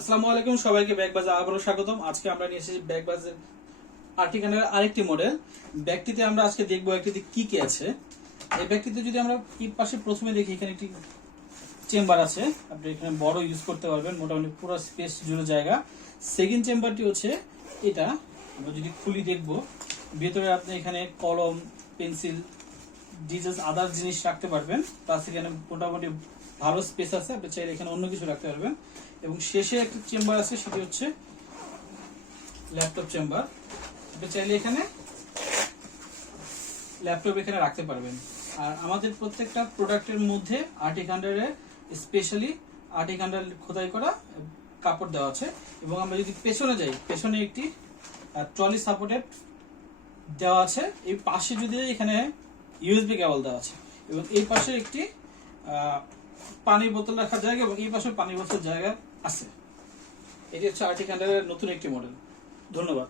আসসালামু আলাইকুম, সবাইকে ব্যাগবাজে আবারও স্বাগতম। আজকে আমরা নিয়ে এসেছি ব্যাগবাজের আর্টিকানের আরেকটি মডেল। ব্যাগটিতে আমরা আজকে দেখবো একটিতে কি কি আছে। এই ব্যাগটিতে যদি আমরা এই পাশে প্রথমে দেখি, এখানে একটি চেম্বার আছে, আপনি এখানে বড় ইউজ করতে পারবেন, মোটামুটি পুরো স্পেস জুড়ে জায়গা। সেকেন্ড চেম্বারটি হচ্ছে এটা, আমরা যদি খুলি দেখবো ভেতরে আপনি এখানে কলম, পেন্সিল, ডিটেলস আদার জিনিস রাখতে পারবেন। প্লাস এখানে মোটামুটি ভালো স্পেস আছে, আপনি চাইলে এখানে অন্য কিছু রাখতে পারবেন। এবং শেষে একটা চেম্বার আছে, সেটি হচ্ছে ল্যাপটপ চেম্বার। আপনি চাইলে এখানে ল্যাপটপ এখানে রাখতে পারবেন। আর আমাদের প্রত্যেকটা প্রোডাক্টের মধ্যে আর্টিক আন্ডারে স্পেশালি আর্টিক আন্ডার খোদাই করা কাপড় দেওয়া আছে। এবং আমরা যদি পেছনে যাই, পেছনে একটি ট্রলি সাপোর্টেড দেওয়া আছে। এই পাশে যদি এখানে ইউএসবি কেবল দেওয়া আছে, এবং এই পাশে একটি পানির বোতল রাখার জায়গা, এবং এই পাশে পানির বোতল জায়গা আছে। এটি হচ্ছে আর্টিক আন্ডারের নতুন একটি মডেল। ধন্যবাদ।